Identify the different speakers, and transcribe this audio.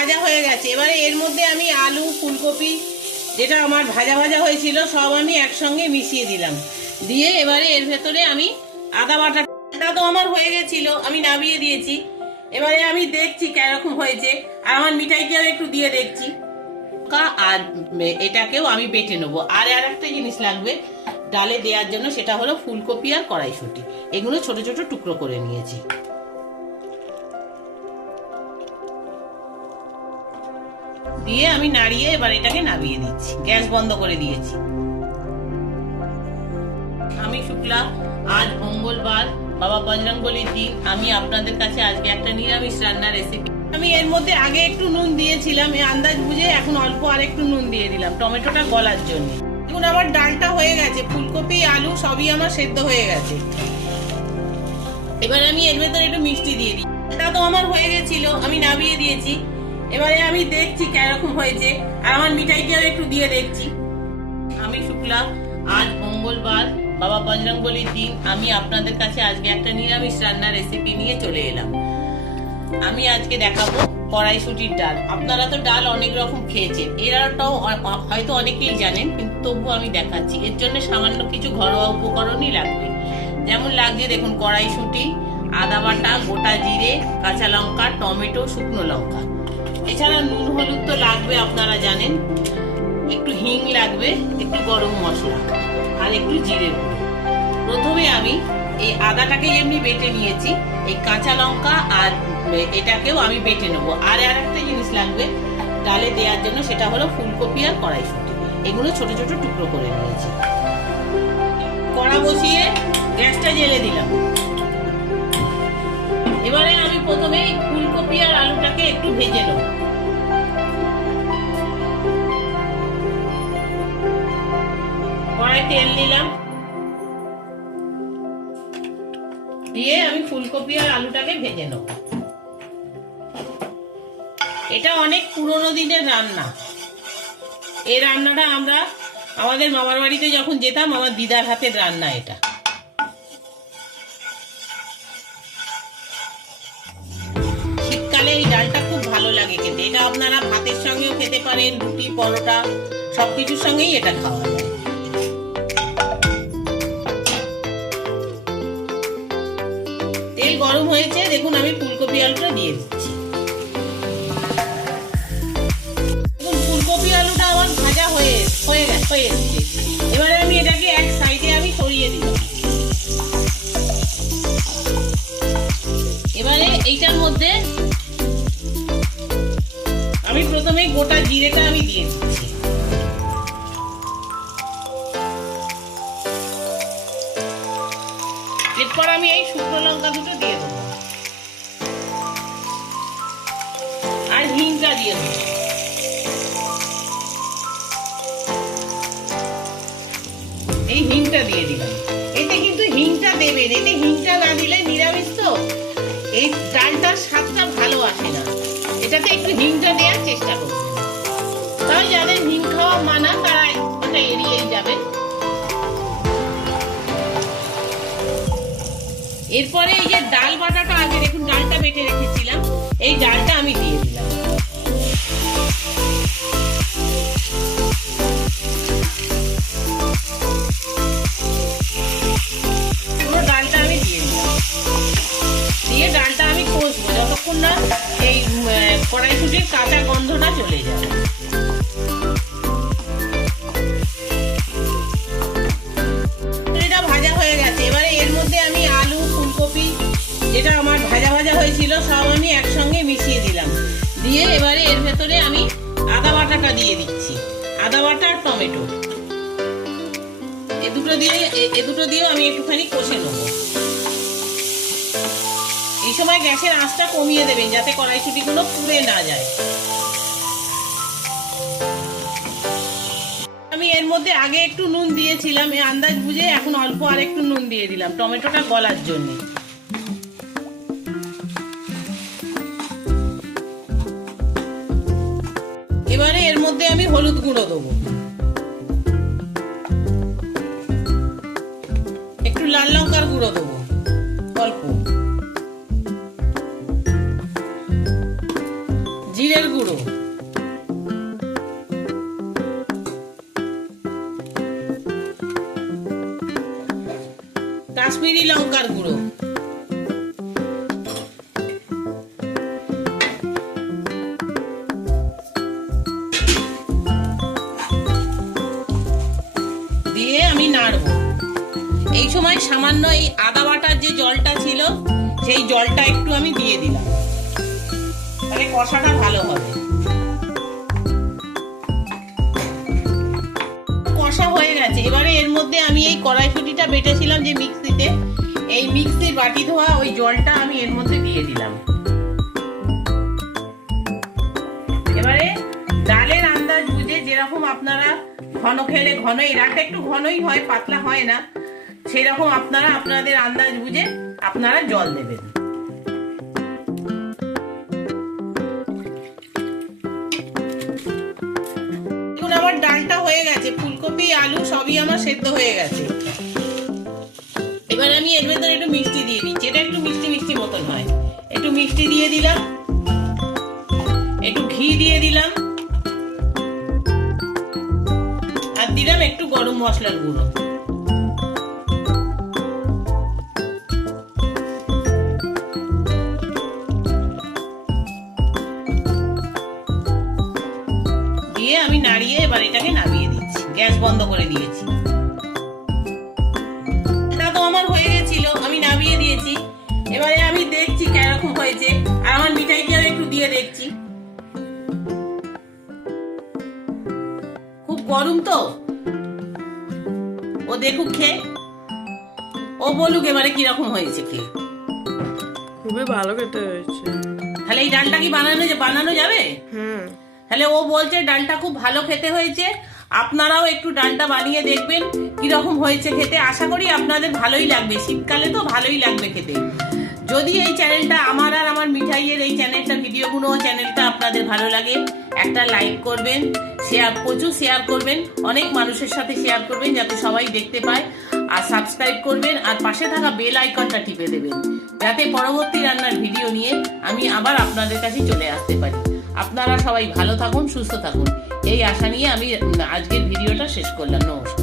Speaker 1: ভাজা হয়ে গেছে। এবারে এর মধ্যে আমি আলু, ফুলকপি, যেটা আমার ভাজা ভাজা হয়েছিল, সব আমি একসঙ্গে মিশিয়ে দিলাম। দিয়ে এবারে এর ভেতরে আমি আদা বাটা এটা তো আমার হয়ে গেছিল, আমি নামিয়ে দিয়েছি। এবারে আমি দেখছি কেরকম হয়েছে, আর আমার মিঠাইকেও একটু দিয়ে দেখছি। আর এটাকেও আমি বেটে নেব। আর আর একটা জিনিস লাগবে, ডালে দেওয়ার জন্য সেটা হলো ফুলকপি আর কড়াইশুঁটি। এগুলো ছোট ছোট টুকরো করে নিয়েছি। দিয়ে আমি নাড়িয়ে এবার এটাকে নামিয়ে দিচ্ছি। গ্যাস বন্ধ করে দিয়েছি। আমি শুক্লা, আজ মঙ্গলবার, বাবা বজরঙ্গলির দিন। আমি আপনাদের কাছে আজকে একটা নিরামিষ রান্নার রেসিপি আমি এর মধ্যে আগে একটু নুন দিয়েছিলাম এই আন্দাজ বুঝে এখন অল্প আর একটু নুন দিয়ে দিলাম, টমেটোটা গলার জন্য। দেখুন আমার ডালটা হয়ে গেছে, ফুলকপি, আলু সবই আমার সেদ্ধ হয়ে গেছে। এবার আমি এর ভেতরে একটু মিষ্টি দিয়ে দিই। এটা তো আমার হয়ে গেছিল, আমি নামিয়ে দিয়েছি। এবারে আমি দেখছি কীরকম হয়েছে। আর আমার মিঠাইকেও একটু দিয়ে দেখছি। আমি শুক্লা, আজ মঙ্গলবার, বাবা বজরঙ্গলির দিন। আমি আপনাদের কাছে আজকে একটা নিরামিষ রান্নার রেসিপি নিয়ে চলে এলাম। আমি আজকে দেখাবো কড়াইশুটির ডাল। আপনারা তো ডাল অনেক রকম খেয়েছেন। এরাটাও হয়তো অনেকেই জানেন, কিন্তু তবু আমি দেখাচ্ছি। এর জন্য সামান্য কিছু ঘরোয়া উপকরণই লাগবে। যেমন লাগছে দেখুন কড়াইশুটি, আদা বাটা, গোটা জিরে, কাঁচা লঙ্কা, টমেটো, শুকনো লঙ্কা। এছাড়া নুন, হলুদ তো লাগবে, আপনারা জানেন। একটু হিং লাগবে, একটু গরম মশলা, আর একটু জিরে প্রথমে আমি এই আদাটাকে এমনি বেটে নিয়েছি, এই কাঁচা লঙ্কা আর এটাকেও আমি বেটে নেব। আর আর একটা জিনিস লাগবে, ডালে দেওয়ার জন্য সেটা হলো ফুলকপি আর কড়াইশুঁটি। এগুলো ছোট ছোট টুকরো করে নিয়েছি। কড়া বসিয়ে গ্যাসটা জেলে দিলাম। এবারে আমি প্রথমে একটু ভেজে নেব তেল নিলাম। দিয়ে আমি ফুলকপি আর আলুটাকে ভেজে নেব। এটা অনেক পুরনো দিনের রান্না। এই রান্নাটা আমরা আমাদের মামার বাড়িতে যখন যেতাম, আমার দিদার হাতের রান্না এটা। এই ডালটা খুব ভালো লাগে খেতে। এটা আপনারা ভাতের সঙ্গেও খেতে পারেন, রুটি, পরোটা সব কিছুর সঙ্গেই এটা খাওয়া যায়। তেল গরম হয়েছে, দেখুন আমি ফুলকপি আলুটা দিয়ে দিচ্ছি। এরপর আমি এই শুকনো লঙ্কা দুটো দিয়ে দেবো। আর হিংটা দিয়ে দেবো। এই হিংটা দিয়ে দিলাম। এতে কিন্তু হিংটা দেবেন এতে হিংটা না দিলে নিরামিষ তো। এই ডালটার স্বাদটা ভালো আসে না। এটাতে একটু হিংটা দেওয়ার চেষ্টা করবেন তাই যাদের হিং খাওয়া মানা এরপরে এই যে ডাল বাটাটা আগে দেখুন, ডালটা বেটে রেখেছিলাম। এই ডালটা আমি দিয়ে দিলাম। পুরো ডালটা আমি দিয়ে দিয়ে ডালটা আমি কষবো, যতক্ষণ না এই কড়াইশুটির কাঁচা গন্ধটা চলে যাবে। বাটাটা দিয়ে দিচ্ছি। আদা বাটা আর টমেটো। এ দুটো দিয়ে, এ দুটো দিয়েও আমি একটুখানি কষে নেব। এই সময় গ্যাসের আঁচটা কমিয়ে দেবেন, যাতে কড়াইশুটিগুলো পুড়ে না যায়। আমি এর মধ্যে আগে একটু নুন দিয়েছিলাম এই আন্দাজ বুঝে এখন অল্প আর একটু নুন দিয়ে দিলাম, টমেটোটা গলার জন্য। হলুদ গুঁড়ো দেবো। একটু লাল লঙ্কার গুঁড়ো দেবো অল্প। জিরের গুঁড়ো। কাশ্মীরি লঙ্কার গুঁড়ো। এই সময় সামান্য এই আদা বাটার যে জলটা ছিল, সেই জলটা একটু আমি দিয়ে দিলাম। তাহলে কষাটা ভালো হবে। কষা হয়ে গেছে। এবারে এর মধ্যে আমি এই কড়াইশুটিটা বেটেছিলাম যে মিক্সিতে। এই মিক্সির বাটি ধোয়া ওই জলটা আমি এর মধ্যে দিয়ে দিলাম। এবারে ডালের আন্দাজ বুঝে যেরকম আপনারা ঘন খেলে ঘন এই রাখটা একটু ঘনই হয়, পাতলা হয় না। সেরকম আপনারা আপনাদের আন্দাজ বুঝে আপনারা জল দেবেন। আমার ডালটা হয়ে গেছে। ফুলকপি, আলু সবই আমার সেদ্ধ হয়ে গেছে। এবার আমি এর ভেতরে একটু মিষ্টি দিয়ে দিচ্ছি। এটা একটু মিষ্টি মিষ্টি মতন হয়। একটু মিষ্টি দিয়ে দিলাম। একটু ঘি দিয়ে দিলাম। আর দিলাম একটু গরম মশলার গুঁড়ো। এবার এটাকে নামিয়ে দিচ্ছি। গ্যাস বন্ধ করে দিয়েছি। তো আমার হয়ে গেছিল আমি নামিয়ে দিয়েছি। এবারে আমি দেখছি কীরকম হয়েছে আর আমার একটু দিয়ে দেখছি। খুব গরম তো। ও দেখুক খেয়ে। ও বলুক এবারে কীরকম হয়েছে খেয়ে।
Speaker 2: খুবই ভালো খেতে হয়েছে।
Speaker 1: তাহলে এই ডালটা কি বানানো বানানো যাবে?
Speaker 2: হুম।
Speaker 1: তাহলে ও বলছে ডালটা খুব ভালো খেতে হয়েছে। আপনারাও একটু ডালটা বানিয়ে দেখবেন কীরকম হয়েছে খেতে। আশা করি আপনাদের ভালোই লাগবে। শীতকালে তো ভালোই লাগবে খেতে। যদি এই চ্যানেলটা আমার আর আমার মিঠাইয়ের এই চ্যানেলটা, ভিডিওগুলো, চ্যানেলটা আপনাদের ভালো লাগে, একটা লাইক করবেন, শেয়ার, প্রচুর শেয়ার করবেন, অনেক মানুষের সাথে শেয়ার করবেন যাতে সবাই দেখতে পায়, আর সাবস্ক্রাইব করবেন, আর পাশে থাকা বেল আইকনটা টিপে দেবেন, যাতে পরবর্তী রান্নার ভিডিও নিয়ে আমি আবার আপনাদের কাছে চলে আসতে পারি। আপনারা সবাই ভালো থাকুন, সুস্থ থাকুন। এই আশা নিয়ে আমি আজকের ভিডিওটা শেষ করলাম। নমস্কার।